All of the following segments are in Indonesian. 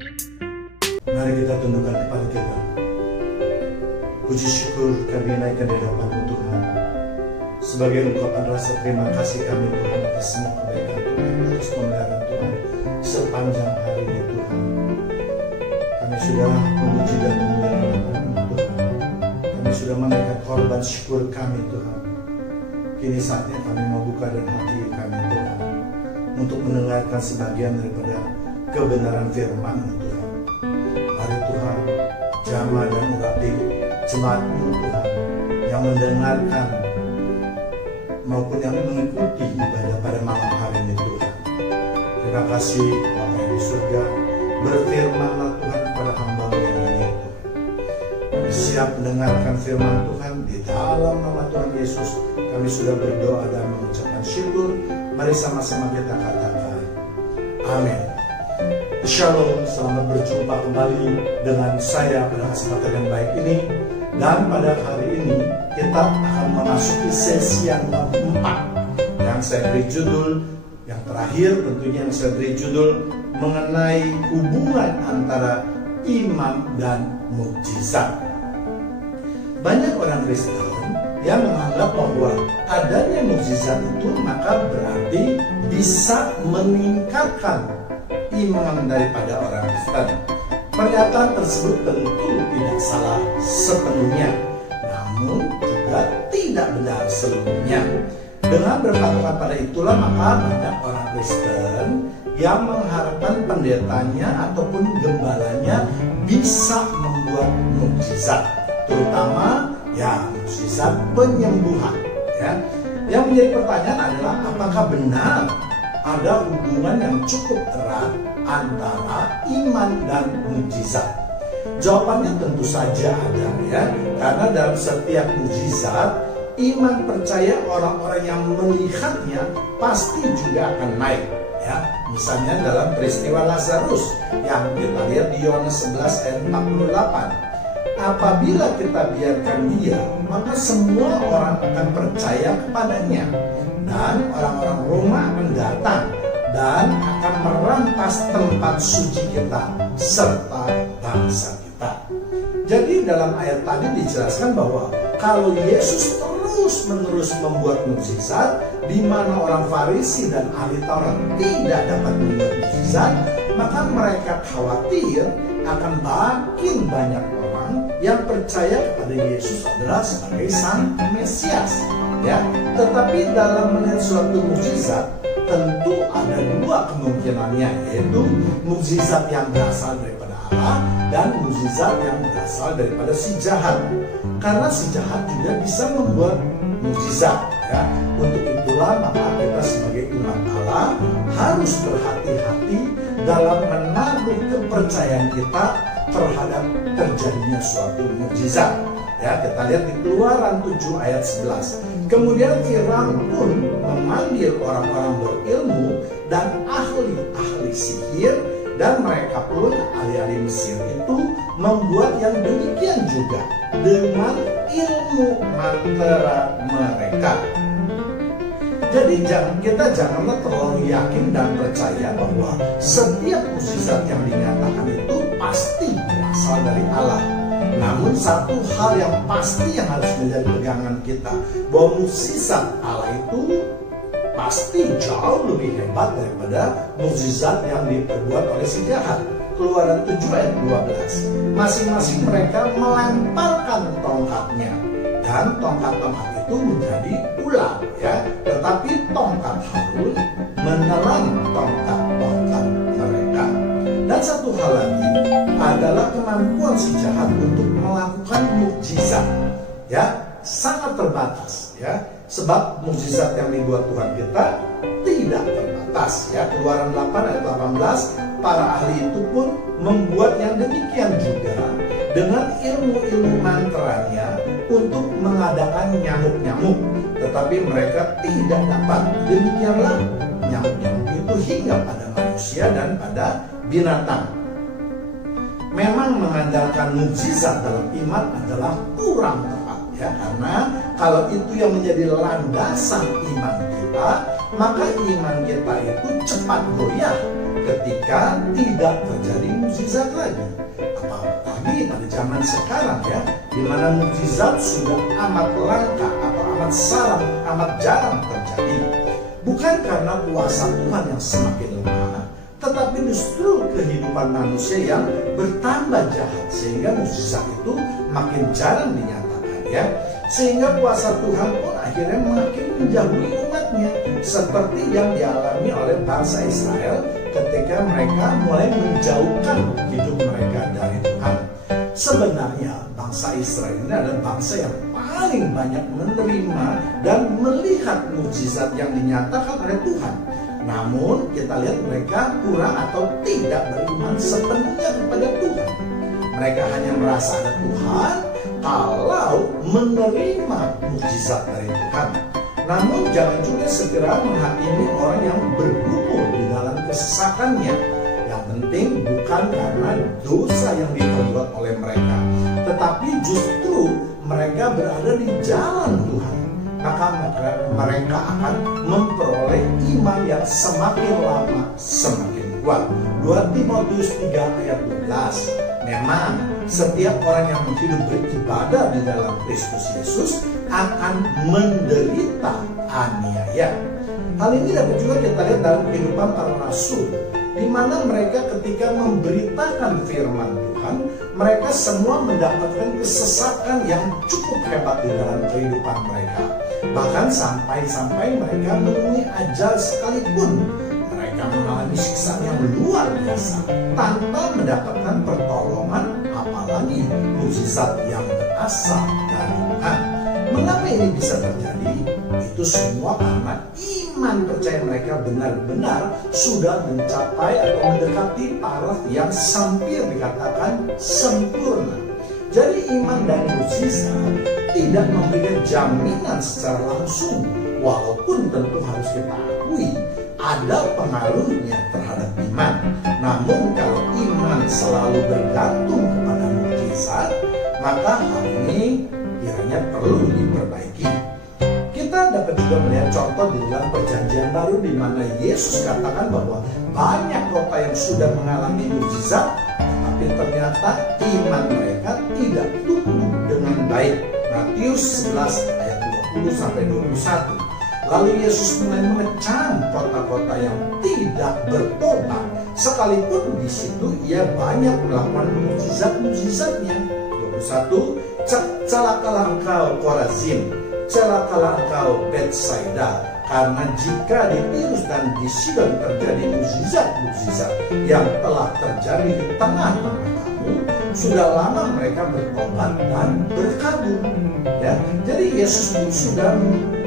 Mari kita tundukkan kepala kita. Puji syukur kami naikkan di hadapan Tuhan sebagai ungkapan rasa terima kasih kami Tuhan atas semua kebaikan Tuhan, atas pemeliharaan Tuhan sepanjang hari ini Tuhan. Kami sudah memuji dan memuliakan nama Tuhan. Kami sudah menaikkan korban syukur kami Tuhan. Kini saatnya kami membuka dan hati kami Tuhan untuk mendengarkan sebagian daripada kebenaran firman-Mu Tuhan. Mari Tuhan, jamah dan urapi jemaat-Mu Tuhan yang mendengarkan maupun yang mengikuti ibadah pada malam hari ini Tuhan. Terima kasih Bapa di surga, berfirmanlah Tuhan kepada hamba-Mu yang ini Tuhan. Kami siap mendengarkan firman Tuhan di dalam nama Tuhan Yesus. Kami sudah berdoa dan mengucapkan syukur. Mari sama-sama kita katakan amin. Shalom, selamat berjumpa kembali dengan saya pada kesempatan yang baik ini. Dan pada hari ini kita akan memasuki sesi yang keempat yang saya beri judul, yang terakhir tentunya yang saya beri judul mengenai hubungan antara iman dan mukjizat. Banyak orang Kristen yang menganggap bahwa adanya mukjizat itu maka berarti bisa meningkatkan iman daripada orang Kristen. Pernyataan tersebut tentu tidak salah sepenuhnya, namun juga tidak benar seluruhnya. Dengan berpatokan pada itulah maka banyak orang Kristen yang mengharapkan pendetanya ataupun gembalanya bisa membuat mukjizat, terutama mukjizat penyembuhan. Yang menjadi pertanyaan adalah apakah benar ada hubungan yang cukup erat antara iman dan mukjizat? Jawabannya tentu saja ada karena dalam setiap mukjizat iman percaya orang-orang yang melihatnya pasti juga akan naik. Misalnya dalam peristiwa Lazarus yang kita lihat di Yohanes 11 ayat 48. Apabila kita biarkan dia, maka semua orang akan percaya kepadanya. Dan orang-orang Roma akan datang dan akan merampas tempat suci kita serta bangsa kita. Jadi dalam ayat tadi dijelaskan bahwa kalau Yesus terus-menerus membuat mukjizat, di mana orang Farisi dan ahli Taurat tidak dapat membuat mukjizat, maka mereka khawatir akan makin banyak orang yang percaya kepada Yesus adalah sebagai Sang Mesias. Tetapi dalam melihat suatu mukjizat tentu ada dua kemungkinannya, yaitu mukjizat yang berasal daripada Allah dan mukjizat yang berasal daripada si jahat. Karena si jahat juga bisa membuat mukjizat. Untuk itulah maka kita sebagai umat Allah harus berhati-hati dalam menaruh kepercayaan kita terhadap terjadinya suatu mukjizat. Kita lihat di Keluaran 7 ayat 11. Kemudian Firaun pun memanggil orang-orang berilmu dan ahli-ahli sihir, dan mereka pun ahli-ahli Mesir itu membuat yang demikian juga dengan ilmu mantra mereka. Jadi kita janganlah terlalu yakin dan percaya bahwa setiap mukjizat yang dinyatakan itu pasti berasal dari Allah. Namun satu hal yang pasti yang harus menjadi pegangan kita, bahwa mukjizat Allah itu pasti jauh lebih hebat daripada mukjizat yang diperbuat oleh si jahat. Keluaran 7 ayat 12. Masing-masing mereka melemparkan tongkatnya, dan tongkat-tongkat itu menjadi ular, tetapi tongkat Harun menelan tongkat-tongkat mereka. Dan satu hal lagi adalah kemampuan si jahat untuk melakukan mukjizat, sangat terbatas, sebab mukjizat yang dibuat Tuhan kita tidak terbatas. Keluaran 8 ayat 18, para ahli itu pun membuat yang demikian juga dengan ilmu-ilmu mantranya untuk mengadakan nyamuk-nyamuk, tetapi mereka tidak dapat. Demikianlah nyamuk-nyamuk itu hingga pada manusia dan pada binatang. Memang mengandalkan mukjizat dalam iman adalah kurang tepat, karena kalau itu yang menjadi landasan iman kita, maka iman kita itu cepat goyah ketika tidak terjadi mukjizat lagi. Apalagi pada zaman sekarang ya, di mana mukjizat sudah amat langka atau amat jarang terjadi. Bukan karena kuasa Tuhan yang semakin lemah, tetapi justru kehidupan manusia yang bertambah jahat, sehingga mukjizat itu makin jarang dinyatakan ya. Sehingga kuasa Tuhan pun akhirnya makin menjauhi umatnya, seperti yang dialami oleh bangsa Israel ketika mereka mulai menjauhkan hidup mereka dari Tuhan. Sebenarnya bangsa Israel ini adalah bangsa yang paling banyak menerima dan melihat mukjizat yang dinyatakan oleh Tuhan. Namun kita lihat mereka kurang atau tidak beriman sepenuhnya kepada Tuhan. Mereka hanya merasa ada Tuhan kalau menerima mukjizat dari Tuhan. Namun jangan juga segera menghakimi orang yang bergumul di dalam kesesakannya. Yang penting bukan karena dosa yang diperbuat oleh mereka, tetapi justru mereka berada di jalan Tuhan. Maka mereka akan memperoleh iman yang semakin lama semakin kuat. 2 Timotius 3 ayat 12. Memang setiap orang yang hidup beribadah di dalam Kristus Yesus akan menderita aniaya. Hal ini dapat juga kita lihat dalam kehidupan para rasul, di mana mereka ketika memberitakan firman Tuhan, mereka semua mendapatkan kesesakan yang cukup hebat di dalam kehidupan mereka. Bahkan sampai mereka menemui ajal sekalipun, mereka mengalami siksaan yang luar biasa tanpa mendapatkan pertolongan, apalagi mukjizat yang berasal dari Tuhan. Mengapa ini bisa terjadi? Itu semua karena iman percaya mereka benar-benar sudah mencapai atau mendekati taraf yang hampir dikatakan sempurna. Jadi iman dan mukjizat tidak memberikan jaminan secara langsung, walaupun tentu harus kita akui ada pengaruhnya terhadap iman. Namun kalau iman selalu bergantung kepada mukjizat, maka hal ini kiranya perlu diperbaiki. Kita dapat juga melihat contoh di dalam Perjanjian Baru, di mana Yesus katakan bahwa banyak kota yang sudah mengalami mukjizat, tetapi ternyata iman mereka tidak tumbuh dengan baik. Matius 11 ayat 20 sampai 21. Lalu Yesus mulai mengecam kota-kota yang tidak bertobat, sekalipun di situ ia banyak melakukan mukjizat-mukjizatnya. 21. Celakalah engkau Korazim, celakalah engkau Betsaida, karena jika di Tirus dan di Sidon terjadi mukjizat-mukjizat yang telah terjadi di tengah-tengah kamu, sudah lama mereka bertobat dan berkabur. Ya, jadi Yesus pun sudah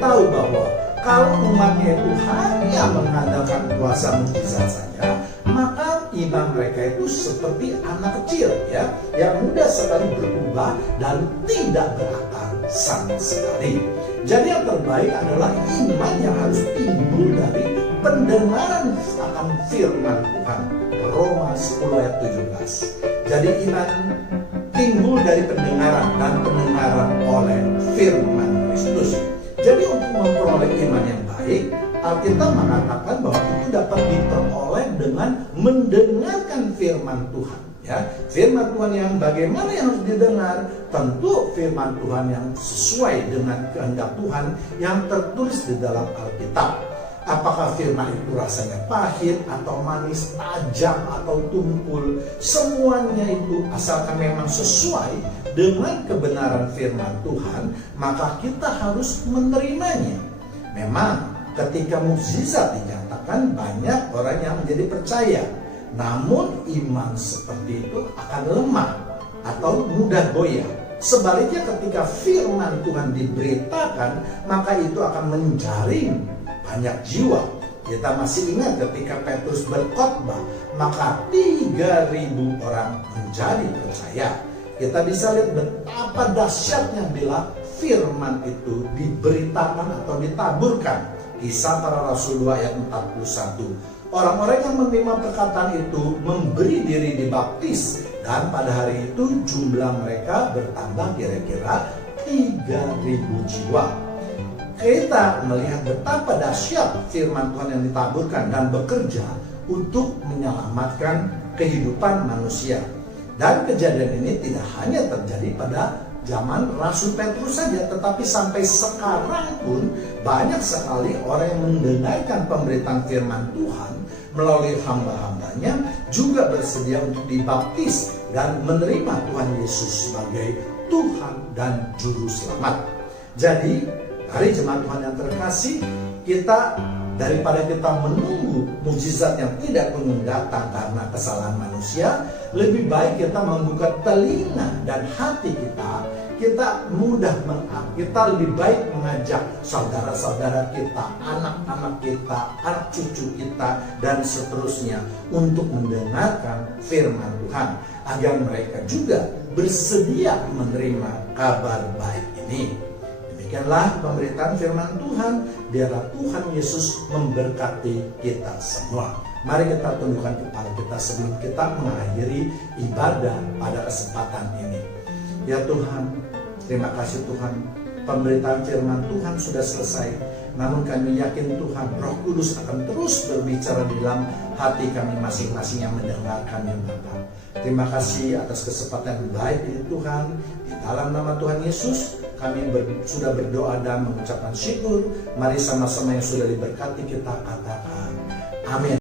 tahu bahwa kalau umatnya itu hanya mengandalkan kuasa mukjizat saja, maka iman mereka itu seperti anak kecil ya, yang mudah sekali berubah dan tidak berakar sama sekali. Jadi yang terbaik adalah iman yang harus timbul dari pendengaran akan firman Tuhan. Roma 10 ayat 17. Jadi iman timbul dari pendengaran, dan pendengaran oleh firman Kristus. Jadi untuk memperoleh iman yang baik, Alkitab mengatakan bahwa itu dapat diperoleh dengan mendengarkan firman Tuhan. Ya, firman Tuhan yang bagaimana yang harus didengar? Tentu firman Tuhan yang sesuai dengan kehendak Tuhan yang tertulis di dalam Alkitab. Apakah firman itu rasanya pahit atau manis, tajam atau tumpul, semuanya itu asalkan memang sesuai dengan kebenaran firman Tuhan, maka kita harus menerimanya. Memang ketika mukjizat dinyatakan, banyak orang yang menjadi percaya, namun iman seperti itu akan lemah atau mudah goyah. Sebaliknya ketika firman Tuhan diberitakan, maka itu akan menjaring banyak jiwa. Kita masih ingat ketika Petrus berkhotbah, maka 3.000 orang menjadi percaya. Kita bisa lihat betapa dahsyatnya bila firman itu diberitakan atau ditaburkan. Kisah Para Rasul 2 ayat 41. Orang-orang yang menerima perkataan itu memberi diri dibaptis, dan pada hari itu jumlah mereka bertambah kira-kira 3.000 jiwa. Kita melihat betapa dahsyat firman Tuhan yang ditaburkan dan bekerja, untuk menyelamatkan kehidupan manusia. Dan kejadian ini tidak hanya terjadi pada zaman Rasul Petrus saja, tetapi sampai sekarang pun banyak sekali orang yang mendengarkan pemberitaan firman Tuhan melalui hamba-hambanya juga bersedia untuk dibaptis dan menerima Tuhan Yesus sebagai Tuhan dan Juru Selamat. Jadi, dari jemaat Tuhan yang terkasih, kita daripada kita menunggu mukjizat yang tidak kunjung datang karena kesalahan manusia, lebih baik kita membuka telinga dan hati kita lebih baik mengajak saudara-saudara kita, anak-anak kita, anak cucu kita, dan seterusnya untuk mendengarkan firman Tuhan, agar mereka juga bersedia menerima kabar baik ini. Demikianlah pemberitaan firman Tuhan. Biarlah Tuhan Yesus memberkati kita semua. Mari kita tundukkan kepala kita sebelum kita mengakhiri ibadah pada kesempatan ini. Ya Tuhan, terima kasih Tuhan, pemberitaan firman Tuhan sudah selesai. Namun kami yakin Tuhan, Roh Kudus akan terus berbicara di dalam hati kami masing-masing yang mendengarkan ya Bapa. Terima kasih atas kesempatan baik ini Tuhan. Di dalam nama Tuhan Yesus kami sudah berdoa dan mengucapkan syukur. Mari sama-sama yang sudah diberkati kita katakan amin.